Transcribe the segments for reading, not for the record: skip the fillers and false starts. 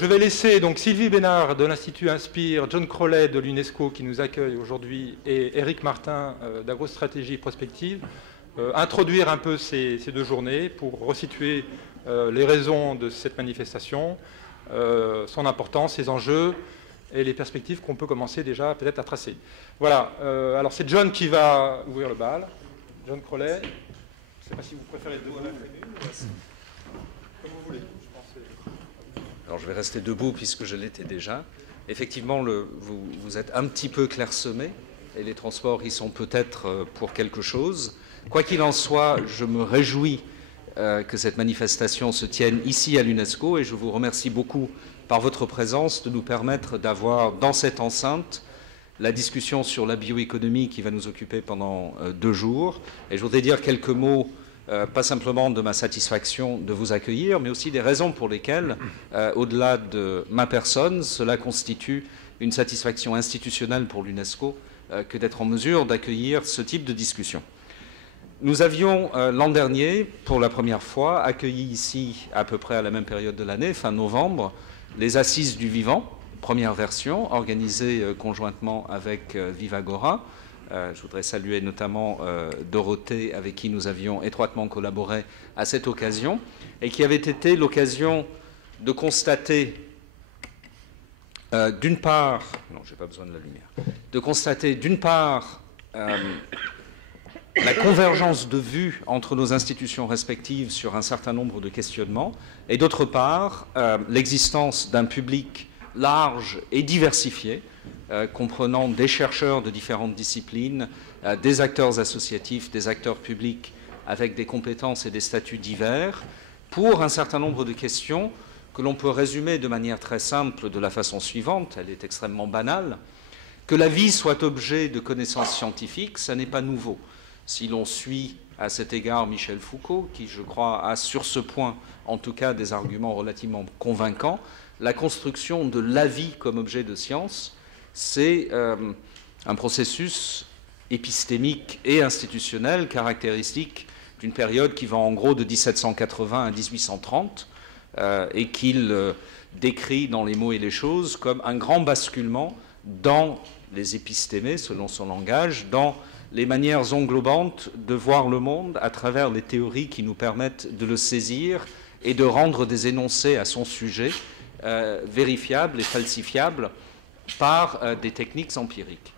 Je vais laisser donc Sylvie Bénard de l'Institut Inspire, John Crowley de l'UNESCO qui nous accueille aujourd'hui et Éric Martin d'AgroStratégie Prospective introduire un peu ces 2 journées pour resituer les raisons de cette manifestation, son importance, ses enjeux et les perspectives qu'on peut commencer déjà peut-être à tracer. Voilà, alors c'est John qui va ouvrir le bal. John Crowley, je ne sais pas si vous préférez 2 à la tribune, comme vous voulez. Alors je vais rester debout puisque je l'étais déjà. Effectivement, vous êtes un petit peu clairsemé et les transports y sont peut-être pour quelque chose. Quoi qu'il en soit, je me réjouis que cette manifestation se tienne ici à l'UNESCO et je vous remercie beaucoup par votre présence de nous permettre d'avoir dans cette enceinte la discussion sur la bioéconomie qui va nous occuper pendant 2 jours. Et je voudrais dire quelques mots pas simplement de ma satisfaction de vous accueillir, mais aussi des raisons pour lesquelles, au-delà de ma personne, cela constitue une satisfaction institutionnelle pour l'UNESCO que d'être en mesure d'accueillir ce type de discussion. Nous avions l'an dernier, pour la première fois, accueilli ici, à peu près à la même période de l'année, fin novembre, les Assises du Vivant, première version, organisée conjointement avec Vivagora. Je voudrais saluer notamment Dorothée, avec qui nous avions étroitement collaboré à cette occasion, et qui avait été l'occasion de constater, d'une part, non, j'ai pas besoin de la lumière, de constater d'une part la convergence de vues entre nos institutions respectives sur un certain nombre de questionnements, et d'autre part, l'existence d'un public large et diversifié, comprenant des chercheurs de différentes disciplines, des acteurs associatifs, des acteurs publics avec des compétences et des statuts divers, pour un certain nombre de questions que l'on peut résumer de manière très simple de la façon suivante, elle est extrêmement banale. Que la vie soit objet de connaissances scientifiques, ça n'est pas nouveau. Si l'on suit à cet égard Michel Foucault, qui je crois a sur ce point en tout cas des arguments relativement convaincants, la construction de la vie comme objet de science, c'est un processus épistémique et institutionnel caractéristique d'une période qui va en gros de 1780 à 1830 et qu'il décrit dans Les mots et les choses comme un grand basculement dans les épistémés, selon son langage, dans les manières englobantes de voir le monde à travers les théories qui nous permettent de le saisir et de rendre des énoncés à son sujet vérifiables et falsifiables par des techniques empiriques.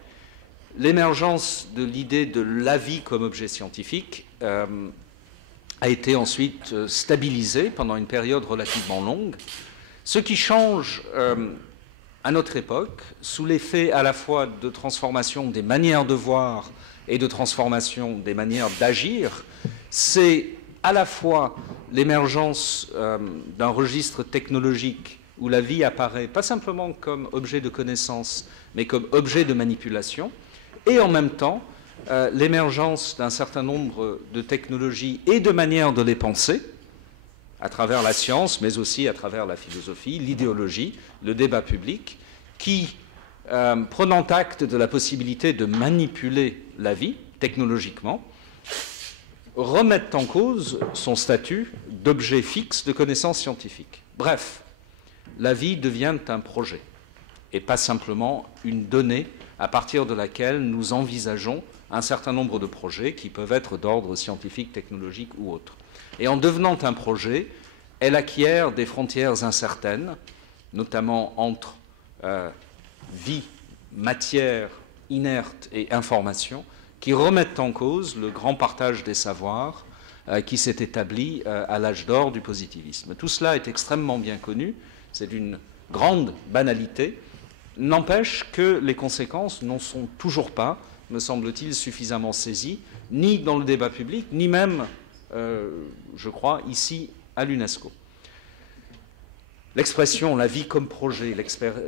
L'émergence de l'idée de la vie comme objet scientifique a été ensuite stabilisée pendant une période relativement longue, ce qui change à notre époque, sous l'effet à la fois de transformation des manières de voir et de transformation des manières d'agir, c'est à la fois l'émergence d'un registre technologique où la vie apparaît pas simplement comme objet de connaissance, mais comme objet de manipulation, et en même temps l'émergence d'un certain nombre de technologies et de manières de les penser, à travers la science, mais aussi à travers la philosophie, l'idéologie, le débat public, qui, prenant acte de la possibilité de manipuler la vie technologiquement, remettent en cause son statut d'objet fixe de connaissance scientifique. Bref, la vie devient un projet, et pas simplement une donnée à partir de laquelle nous envisageons un certain nombre de projets qui peuvent être d'ordre scientifique, technologique ou autre. Et en devenant un projet, elle acquiert des frontières incertaines, notamment entre vie, matière, inerte et information, qui remettent en cause le grand partage des savoirs qui s'est établi à l'âge d'or du positivisme. Tout cela est extrêmement bien connu, c'est d'une grande banalité, n'empêche que les conséquences n'en sont toujours pas, me semble-t-il, suffisamment saisies, ni dans le débat public, ni même, je crois, ici à l'UNESCO. L'expression « la vie comme projet »,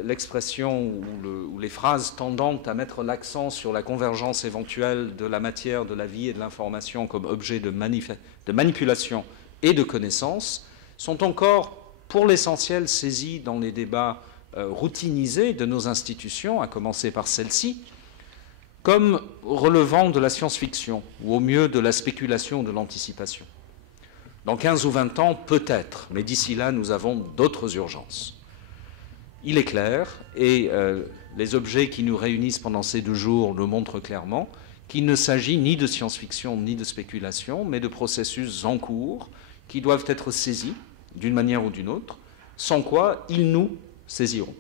l'expression ou les phrases tendant à mettre l'accent sur la convergence éventuelle de la matière, de la vie et de l'information comme objet de manipulation et de connaissance sont encore, pour l'essentiel, saisies dans les débats routinisés de nos institutions, à commencer par celle-ci, comme relevant de la science-fiction, ou au mieux de la spéculation ou de l'anticipation. Dans 15 ou 20 ans, peut-être, mais d'ici là, nous avons d'autres urgences. il est clair, et les objets qui nous réunissent pendant ces 2 jours le montrent clairement, qu'il ne s'agit ni de science-fiction ni de spéculation, mais de processus en cours qui doivent être saisis d'une manière ou d'une autre, sans quoi ils nous saisiront.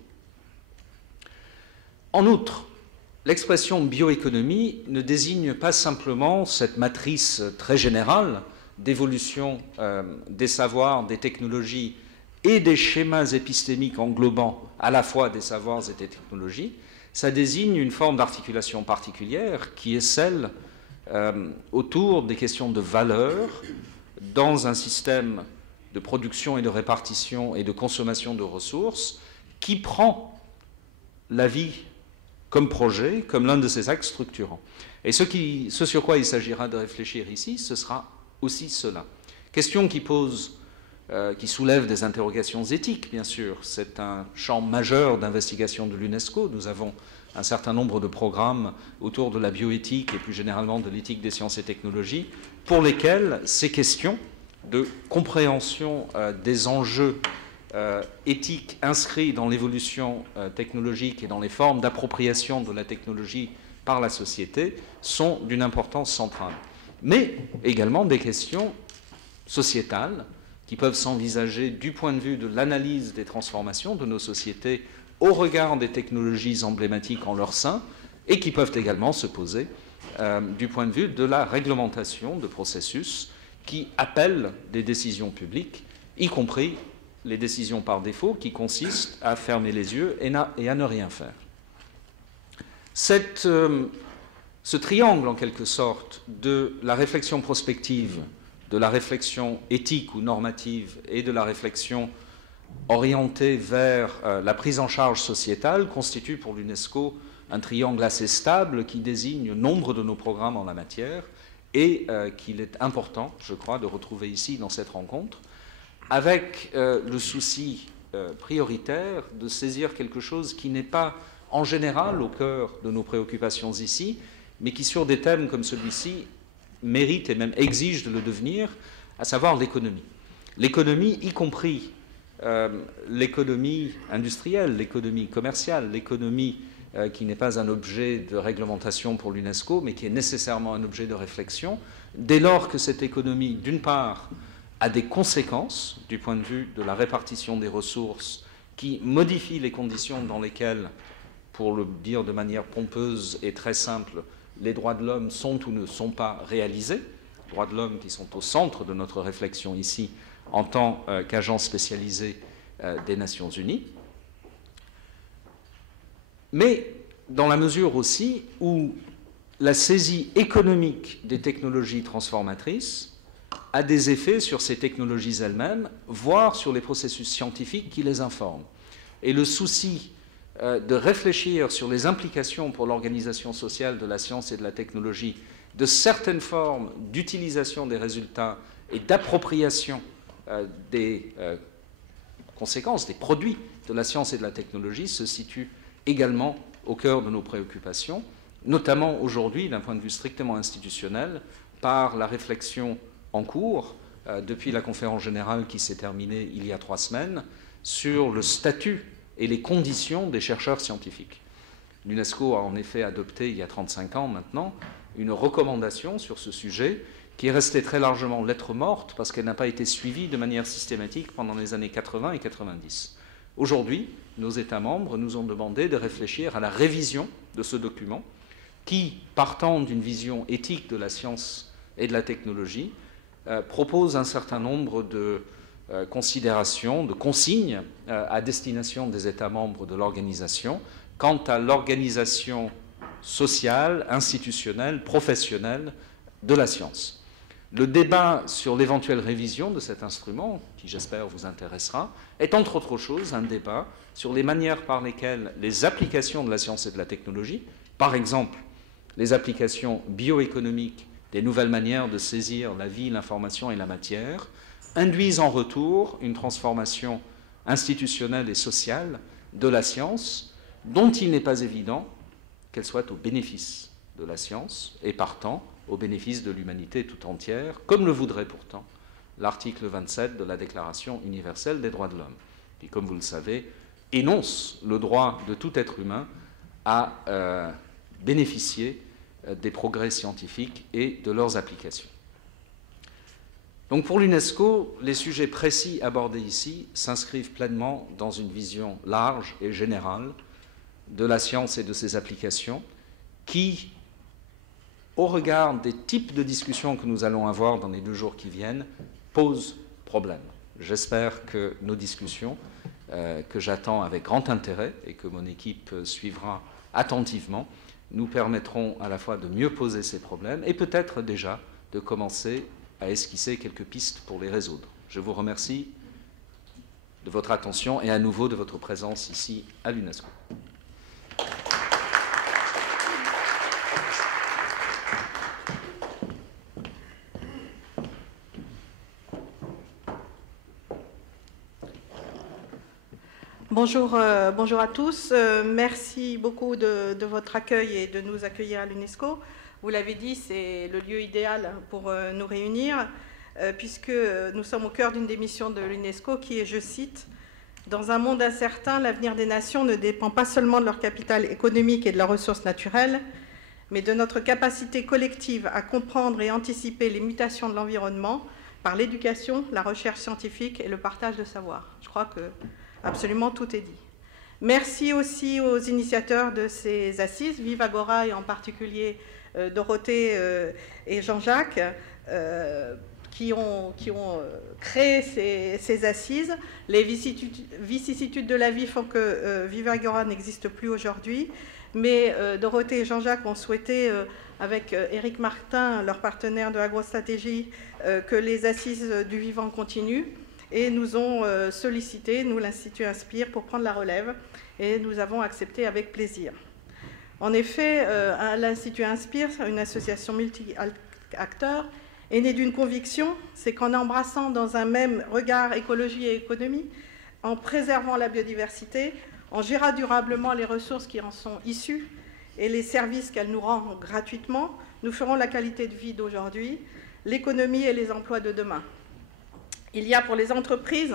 En outre, l'expression bioéconomie ne désigne pas simplement cette matrice très générale d'évolution des savoirs, des technologies et des schémas épistémiques englobant à la fois des savoirs et des technologies. Ça désigne une forme d'articulation particulière qui est celle autour des questions de valeur dans un système de production et de répartition et de consommation de ressources qui prend la vie comme projet, comme l'un de ses axes structurants. Et ce sur quoi il s'agira de réfléchir ici, ce sera aussi cela. Question qui soulève des interrogations éthiques, bien sûr. C'est un champ majeur d'investigation de l'UNESCO. Nous avons un certain nombre de programmes autour de la bioéthique et plus généralement de l'éthique des sciences et technologies, pour lesquels ces questions de compréhension des enjeux éthiques inscrits dans l'évolution technologique et dans les formes d'appropriation de la technologie par la société sont d'une importance centrale. Mais également des questions sociétales qui peuvent s'envisager du point de vue de l'analyse des transformations de nos sociétés au regard des technologies emblématiques en leur sein et qui peuvent également se poser du point de vue de la réglementation de processus qui appellent des décisions publiques, y compris les décisions par défaut qui consistent à fermer les yeux et à ne rien faire. Ce triangle, en quelque sorte, de la réflexion prospective, de la réflexion éthique ou normative et de la réflexion orientée vers la prise en charge sociétale constitue pour l'UNESCO un triangle assez stable qui désigne nombre de nos programmes en la matière et qu'il est important, je crois, de retrouver ici dans cette rencontre, avec le souci prioritaire de saisir quelque chose qui n'est pas en général au cœur de nos préoccupations ici, mais qui, sur des thèmes comme celui-ci, mérite et même exige de le devenir, à savoir l'économie. L'économie, y compris l'économie industrielle, l'économie commerciale, l'économie qui n'est pas un objet de réglementation pour l'UNESCO, mais qui est nécessairement un objet de réflexion, dès lors que cette économie, d'une part, a des conséquences du point de vue de la répartition des ressources qui modifient les conditions dans lesquelles, pour le dire de manière pompeuse et très simple, les droits de l'homme sont ou ne sont pas réalisés, droits de l'homme qui sont au centre de notre réflexion ici en tant qu'agence spécialisée des Nations Unies, mais dans la mesure aussi où la saisie économique des technologies transformatrices a des effets sur ces technologies elles-mêmes, voire sur les processus scientifiques qui les informent. Et le souci de réfléchir sur les implications pour l'organisation sociale de la science et de la technologie de certaines formes d'utilisation des résultats et d'appropriation des conséquences, des produits de la science et de la technologie se situe également au cœur de nos préoccupations, notamment aujourd'hui, d'un point de vue strictement institutionnel, par la réflexion en cours, depuis la conférence générale qui s'est terminée il y a 3 semaines, sur le statut et les conditions des chercheurs scientifiques. L'UNESCO a en effet adopté, il y a 35 ans maintenant, une recommandation sur ce sujet qui est restée très largement lettre morte parce qu'elle n'a pas été suivie de manière systématique pendant les années 80 et 90. Aujourd'hui, nos États membres nous ont demandé de réfléchir à la révision de ce document qui, partant d'une vision éthique de la science et de la technologie, propose un certain nombre de considérations, de consignes à destination des États membres de l'organisation quant à l'organisation sociale, institutionnelle, professionnelle de la science. Le débat sur l'éventuelle révision de cet instrument, qui j'espère vous intéressera, est entre autres choses un débat sur les manières par lesquelles les applications de la science et de la technologie, par exemple les applications bioéconomiques des nouvelles manières de saisir la vie, l'information et la matière, induisent en retour une transformation institutionnelle et sociale de la science dont il n'est pas évident qu'elle soit au bénéfice de la science et partant au bénéfice de l'humanité tout entière, comme le voudrait pourtant l'article 27 de la Déclaration universelle des droits de l'homme, qui, comme vous le savez, énonce le droit de tout être humain à bénéficier des progrès scientifiques et de leurs applications. Donc pour l'UNESCO, les sujets précis abordés ici s'inscrivent pleinement dans une vision large et générale de la science et de ses applications qui, au regard des types de discussions que nous allons avoir dans les 2 jours qui viennent, posent problème. J'espère que nos discussions, que j'attends avec grand intérêt et que mon équipe suivra attentivement, nous permettront à la fois de mieux poser ces problèmes et peut-être déjà de commencer à esquisser quelques pistes pour les résoudre. Je vous remercie de votre attention et à nouveau de votre présence ici à l'UNESCO. Bonjour, bonjour à tous. Merci beaucoup de votre accueil et de nous accueillir à l'UNESCO. Vous l'avez dit, c'est le lieu idéal pour nous réunir, puisque nous sommes au cœur d'une des missions de l'UNESCO qui est, je cite, « Dans un monde incertain, l'avenir des nations ne dépend pas seulement de leur capital économique et de leurs ressources naturelles, mais de notre capacité collective à comprendre et anticiper les mutations de l'environnement par l'éducation, la recherche scientifique et le partage de savoir. » Je crois que absolument tout est dit. Merci aussi aux initiateurs de ces assises, Vive Agora et en particulier Dorothée et Jean-Jacques, qui ont créé ces assises. Les vicissitudes de la vie font que Vive Agora n'existe plus aujourd'hui, mais Dorothée et Jean-Jacques ont souhaité, avec Éric Martin, leur partenaire de AgroStratégie, que les assises du vivant continuent, et nous ont sollicité, nous, l'Institut Inspire, pour prendre la relève, et nous avons accepté avec plaisir. En effet, l'Institut Inspire, une association multi-acteurs, est née d'une conviction, c'est qu'en embrassant dans un même regard écologie et économie, en préservant la biodiversité, en gérant durablement les ressources qui en sont issues et les services qu'elle nous rend gratuitement, nous ferons la qualité de vie d'aujourd'hui, l'économie et les emplois de demain. Il y a pour les entreprises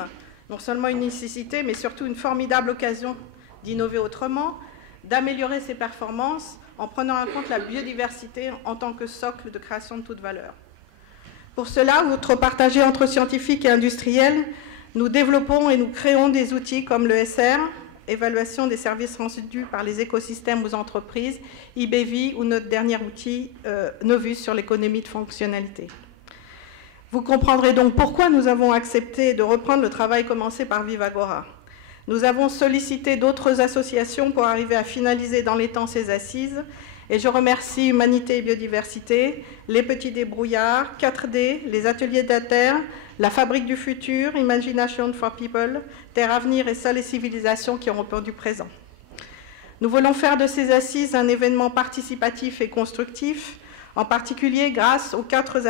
non seulement une nécessité, mais surtout une formidable occasion d'innover autrement, d'améliorer ses performances en prenant en compte la biodiversité en tant que socle de création de toute valeur. Pour cela, outre partager entre scientifiques et industriels, nous développons et nous créons des outils comme le SR, évaluation des services rendus par les écosystèmes aux entreprises, IBV ou notre dernier outil, Novus, sur l'économie de fonctionnalité. Vous comprendrez donc pourquoi nous avons accepté de reprendre le travail commencé par Vive Agora. Nous avons sollicité d'autres associations pour arriver à finaliser dans les temps ces assises, et je remercie Humanité et Biodiversité, les Petits Débrouillards, 4D, les Ateliers de la Terre, la Fabrique du Futur, Imagination for People, Terre Avenir et Sol et Civilisation qui ont répondu présent. Nous voulons faire de ces assises un événement participatif et constructif, en particulier grâce aux 4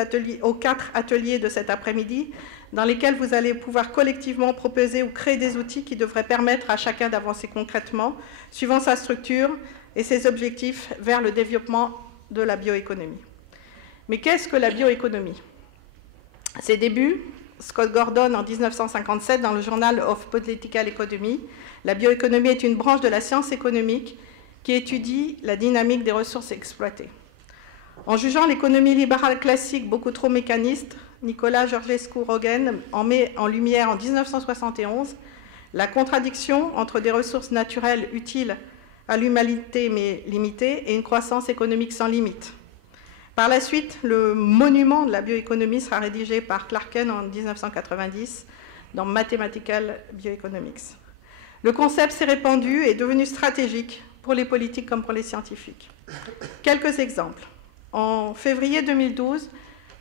ateliers de cet après-midi, dans lesquels vous allez pouvoir collectivement proposer ou créer des outils qui devraient permettre à chacun d'avancer concrètement, suivant sa structure et ses objectifs, vers le développement de la bioéconomie. Mais qu'est-ce que la bioéconomie? Ses débuts, Scott Gordon en 1957 dans le Journal of Political Economy, la bioéconomie est une branche de la science économique qui étudie la dynamique des ressources exploitées. En jugeant l'économie libérale classique beaucoup trop mécaniste, Nicolas Georgescu-Roegen en met en lumière en 1971 la contradiction entre des ressources naturelles utiles à l'humanité mais limitées et une croissance économique sans limite. Par la suite, le monument de la bioéconomie sera rédigé par Clarken en 1990 dans Mathematical Bioeconomics. Le concept s'est répandu et est devenu stratégique pour les politiques comme pour les scientifiques. Quelques exemples. En février 2012,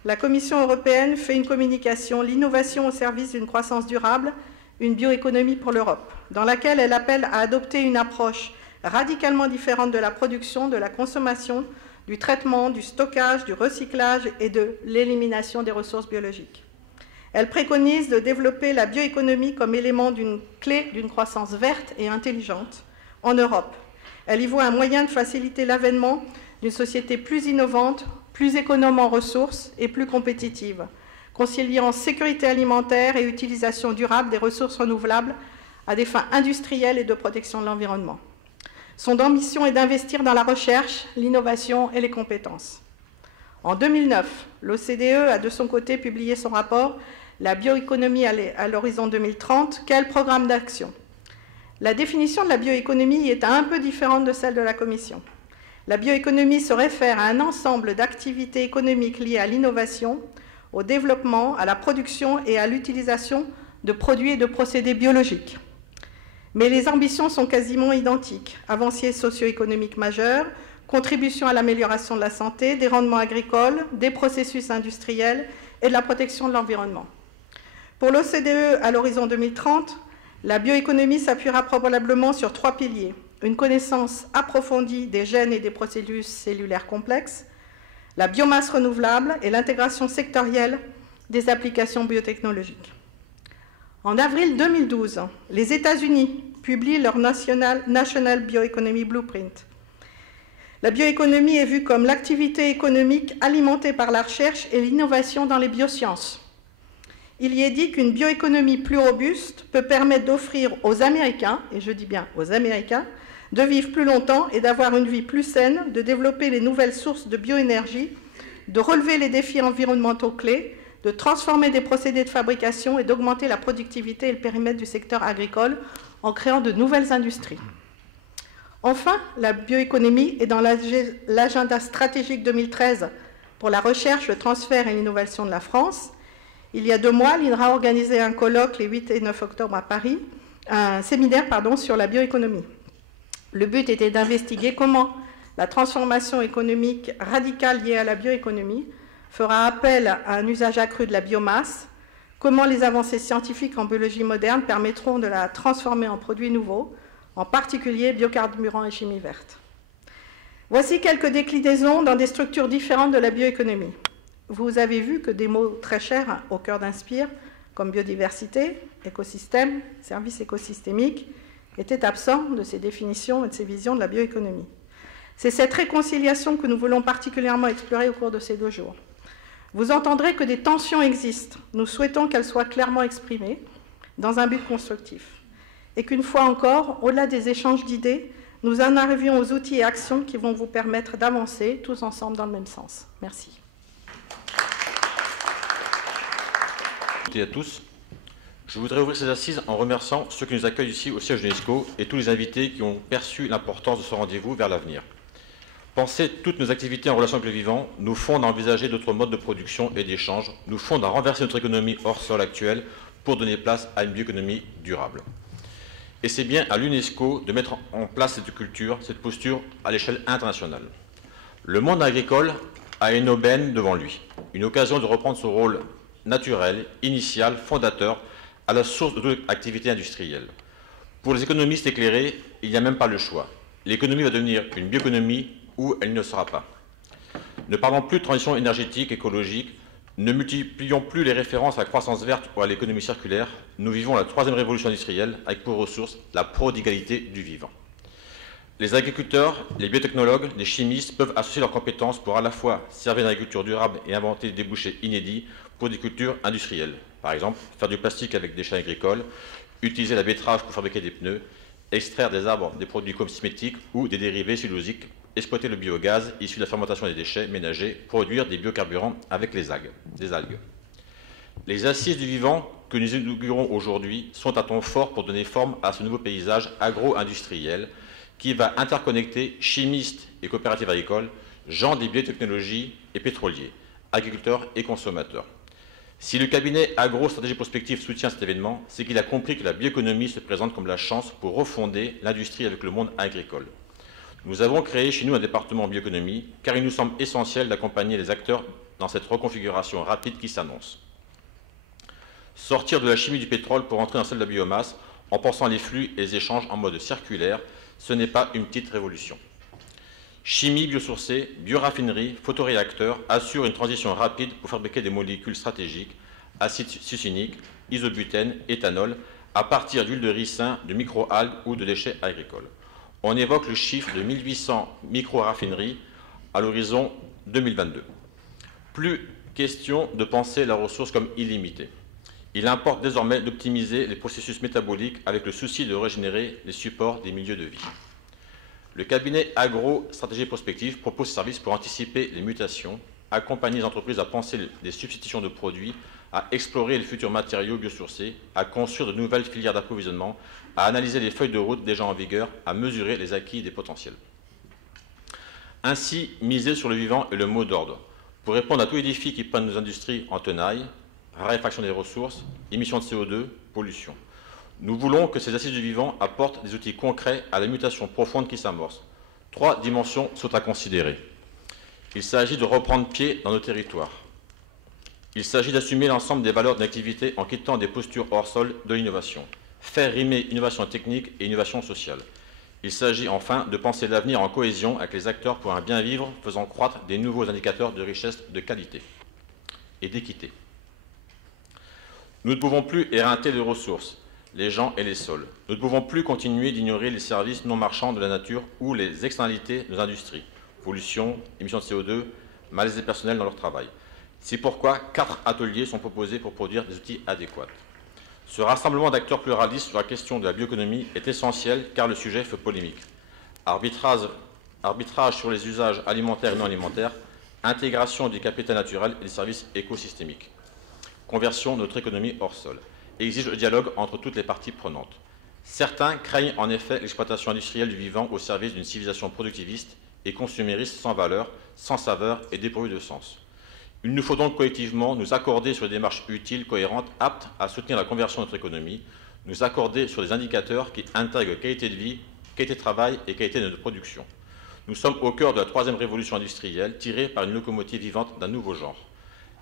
la Commission européenne fait une communication « L'innovation au service d'une croissance durable, une bioéconomie pour l'Europe », dans laquelle elle appelle à adopter une approche radicalement différente de la production, de la consommation, du traitement, du stockage, du recyclage et de l'élimination des ressources biologiques. Elle préconise de développer la bioéconomie comme élément d'une clé d'une croissance verte et intelligente en Europe. Elle y voit un moyen de faciliter l'avènement d'une société plus innovante, plus économe en ressources et plus compétitive, conciliant sécurité alimentaire et utilisation durable des ressources renouvelables à des fins industrielles et de protection de l'environnement. Son ambition est d'investir dans la recherche, l'innovation et les compétences. En 2009, l'OCDE a de son côté publié son rapport « La bioéconomie à l'horizon 2030, quel programme d'action ?» La définition de la bioéconomie est un peu différente de celle de la Commission. La bioéconomie se réfère à un ensemble d'activités économiques liées à l'innovation, au développement, à la production et à l'utilisation de produits et de procédés biologiques. Mais les ambitions sont quasiment identiques. Avancées socio-économiques majeures, contribution à l'amélioration de la santé, des rendements agricoles, des processus industriels et de la protection de l'environnement. Pour l'OCDE, à l'horizon 2030, la bioéconomie s'appuiera probablement sur 3 piliers. Une connaissance approfondie des gènes et des processus cellulaires complexes, la biomasse renouvelable et l'intégration sectorielle des applications biotechnologiques. En avril 2012, les États-Unis publient leur National Bioeconomy Blueprint. La bioéconomie est vue comme l'activité économique alimentée par la recherche et l'innovation dans les biosciences. Il y est dit qu'une bioéconomie plus robuste peut permettre d'offrir aux Américains, et je dis bien aux Américains, de vivre plus longtemps et d'avoir une vie plus saine, de développer les nouvelles sources de bioénergie, de relever les défis environnementaux clés, de transformer des procédés de fabrication et d'augmenter la productivité et le périmètre du secteur agricole en créant de nouvelles industries. Enfin, la bioéconomie est dans l'agenda stratégique 2013 pour la recherche, le transfert et l'innovation de la France. Il y a 2 mois, l'INRA a organisé un colloque les 8 et 9 octobre à Paris, un séminaire sur la bioéconomie. Le but était d'investiguer comment la transformation économique radicale liée à la bioéconomie fera appel à un usage accru de la biomasse, comment les avancées scientifiques en biologie moderne permettront de la transformer en produits nouveaux, en particulier biocarburants et chimie verte. Voici quelques déclinaisons dans des structures différentes de la bioéconomie. Vous avez vu que des mots très chers au cœur d'Inspire, comme biodiversité, écosystème, services écosystémiques, étaient absents de ces définitions et de ces visions de la bioéconomie. C'est cette réconciliation que nous voulons particulièrement explorer au cours de ces 2 jours. Vous entendrez que des tensions existent. Nous souhaitons qu'elles soient clairement exprimées dans un but constructif. Et qu'une fois encore, au-delà des échanges d'idées, nous en arrivions aux outils et actions qui vont vous permettre d'avancer tous ensemble dans le même sens. Merci. Bonjour à tous. Je voudrais ouvrir ces assises en remerciant ceux qui nous accueillent ici au siège de l'UNESCO et tous les invités qui ont perçu l'importance de ce rendez-vous vers l'avenir. Penser toutes nos activités en relation avec le vivant nous fonde à envisager d'autres modes de production et d'échange, nous fonde à renverser notre économie hors sol actuelle pour donner place à une bioéconomie durable. Et c'est bien à l'UNESCO de mettre en place cette culture, cette posture à l'échelle internationale. Le monde agricole a une aubaine devant lui, une occasion de reprendre son rôle naturel, initial, fondateur, à la source de toute activité industrielle. Pour les économistes éclairés, il n'y a même pas le choix. L'économie va devenir une bioéconomie ou elle ne sera pas. Ne parlons plus de transition énergétique, écologique, ne multiplions plus les références à la croissance verte ou à l'économie circulaire. Nous vivons la 3e révolution industrielle avec pour ressource la prodigalité du vivant. Les agriculteurs, les biotechnologues, les chimistes peuvent associer leurs compétences pour à la fois servir une agriculture durable et inventer des débouchés inédits pour des cultures industrielles. Par exemple, faire du plastique avec des déchets agricoles, utiliser la betterave pour fabriquer des pneus, extraire des arbres des produits cosmétiques ou des dérivés cellulosiques, exploiter le biogaz issu de la fermentation des déchets ménagers, produire des biocarburants avec les algues. Les assises du vivant que nous inaugurons aujourd'hui sont un ton fort pour donner forme à ce nouveau paysage agro-industriel qui va interconnecter chimistes et coopératives agricoles, gens des biotechnologies et pétroliers, agriculteurs et consommateurs. Si le cabinet Agro-Stratégie Prospective soutient cet événement, c'est qu'il a compris que la bioéconomie se présente comme la chance pour refonder l'industrie avec le monde agricole. Nous avons créé chez nous un département bioéconomie, car il nous semble essentiel d'accompagner les acteurs dans cette reconfiguration rapide qui s'annonce. Sortir de la chimie du pétrole pour entrer dans celle de la biomasse, en pensant les flux et les échanges en mode circulaire, ce n'est pas une petite révolution. Chimie biosourcée, bioraffinerie, photoréacteurs assurent une transition rapide pour fabriquer des molécules stratégiques, acide succinique, isobutène, éthanol, à partir d'huile de ricin, de microalgues ou de déchets agricoles. On évoque le chiffre de 1800 micro-raffineries à l'horizon 2022. Plus question de penser la ressource comme illimitée. Il importe désormais d'optimiser les processus métaboliques avec le souci de régénérer les supports des milieux de vie. Le cabinet Agro-Stratégie Prospective propose ce service pour anticiper les mutations, accompagner les entreprises à penser des substitutions de produits, à explorer les futurs matériaux biosourcés, à construire de nouvelles filières d'approvisionnement, à analyser les feuilles de route déjà en vigueur, à mesurer les acquis des potentiels. Ainsi, miser sur le vivant est le mot d'ordre pour répondre à tous les défis qui prennent nos industries en tenaille, raréfaction des ressources, émissions de CO2, pollution. Nous voulons que ces assises du vivant apportent des outils concrets à la mutation profonde qui s'amorce. 3 dimensions sont à considérer. Il s'agit de reprendre pied dans nos territoires. Il s'agit d'assumer l'ensemble des valeurs d'activité en quittant des postures hors sol de l'innovation. Faire rimer innovation technique et innovation sociale. Il s'agit enfin de penser l'avenir en cohésion avec les acteurs pour un bien vivre, faisant croître des nouveaux indicateurs de richesse, de qualité et d'équité. Nous ne pouvons plus éreinter les ressources, les gens et les sols. Nous ne pouvons plus continuer d'ignorer les services non marchands de la nature ou les externalités de nos industries. Pollution, émissions de CO2, malaise des personnels dans leur travail. C'est pourquoi 4 ateliers sont proposés pour produire des outils adéquats. Ce rassemblement d'acteurs pluralistes sur la question de la bioéconomie est essentiel car le sujet fait polémique. Arbitrage sur les usages alimentaires et non alimentaires, intégration du capital naturel et des services écosystémiques. Conversion de notre économie hors sol, exige le dialogue entre toutes les parties prenantes. Certains craignent en effet l'exploitation industrielle du vivant au service d'une civilisation productiviste et consumériste sans valeur, sans saveur et dépourvue de sens. Il nous faut donc collectivement nous accorder sur des démarches utiles, cohérentes, aptes à soutenir la conversion de notre économie, nous accorder sur des indicateurs qui intègrent qualité de vie, qualité de travail et qualité de notre production. Nous sommes au cœur de la 3e révolution industrielle, tirée par une locomotive vivante d'un nouveau genre.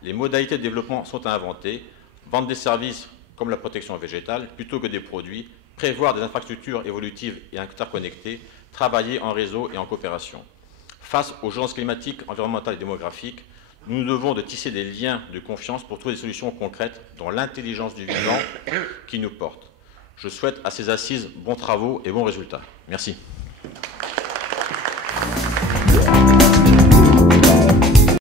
Les modalités de développement sont à inventer, vendre des services comme la protection végétale plutôt que des produits, prévoir des infrastructures évolutives et interconnectées, travailler en réseau et en coopération. Face aux urgences climatiques, environnementales et démographiques, nous nous devons de tisser des liens de confiance pour trouver des solutions concrètes dans l'intelligence du vivant qui nous porte. Je souhaite à ces assises bons travaux et bons résultats. Merci.